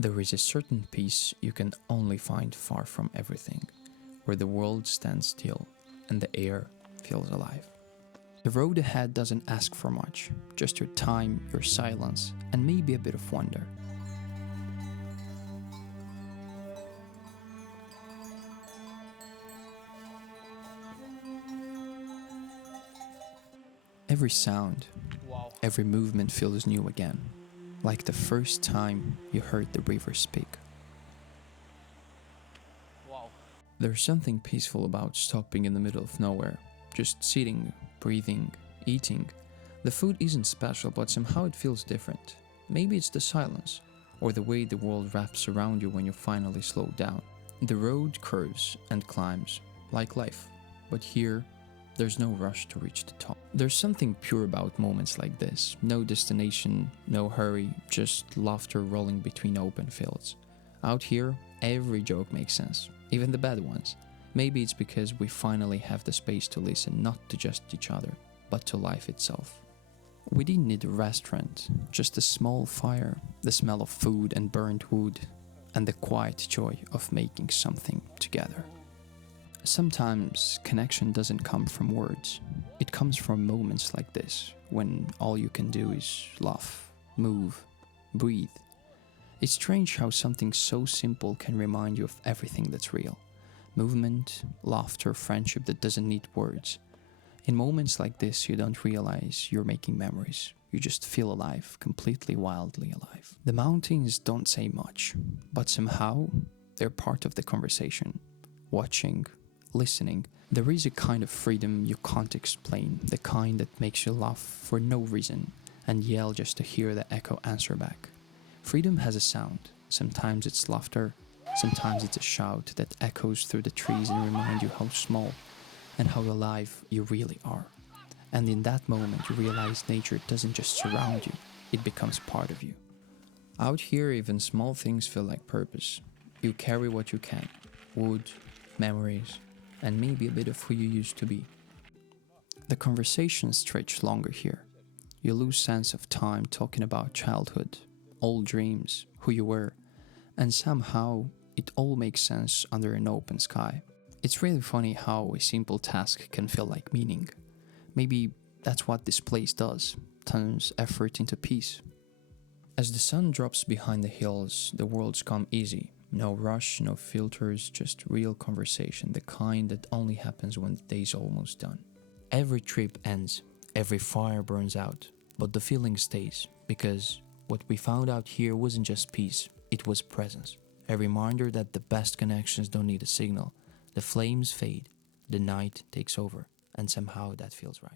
There is a certain peace you can only find far from everything, where the world stands still and the air feels alive. The road ahead doesn't ask for much, just your time, your silence, and maybe a bit of wonder. Every sound, Wow. every movement feels new again, like the first time you heard the river speak. Wow. There's something peaceful about stopping in the middle of nowhere, just sitting, breathing, eating. The food isn't special, but somehow it feels different. Maybe it's the silence, or the way the world wraps around you when you finally slow down. The road curves and climbs, like life, but here, there's no rush to reach the top. There's something pure about moments like this. No destination, no hurry, just laughter rolling between open fields. Out here, every joke makes sense, even the bad ones. Maybe it's because we finally have the space to listen not to just each other, but to life itself. We didn't need a restaurant, just a small fire, the smell of food and burnt wood, and the quiet joy of making something together. Sometimes connection doesn't come from words. It comes from moments like this, when all you can do is laugh, move, breathe. It's strange how something so simple can remind you of everything that's real. Movement, laughter, friendship that doesn't need words. In moments like this, you don't realize you're making memories. You just feel alive, completely wildly alive. The mountains don't say much, but somehow they're part of the conversation. Watching, listening, there is a kind of freedom you can't explain, the kind that makes you laugh for no reason and yell just to hear the echo answer back. Freedom has a sound. Sometimes it's laughter, sometimes it's a shout that echoes through the trees and reminds you how small and how alive you really are. And in that moment you realize nature doesn't just surround you, it becomes part of you. Out here even small things feel like purpose. You carry what you can, wood, memories, and maybe a bit of who you used to be. The conversations stretch longer here. You lose sense of time talking about childhood, old dreams, who you were, and somehow it all makes sense under an open sky. It's really funny how a simple task can feel like meaning. Maybe that's what this place does, turns effort into peace. As the sun drops behind the hills, the worlds come easy. No rush, no filters, just real conversation, the kind that only happens when the day's almost done. Every trip ends, every fire burns out, but the feeling stays, because what we found out here wasn't just peace, it was presence. A reminder that the best connections don't need a signal. The flames fade, the night takes over, and somehow that feels right.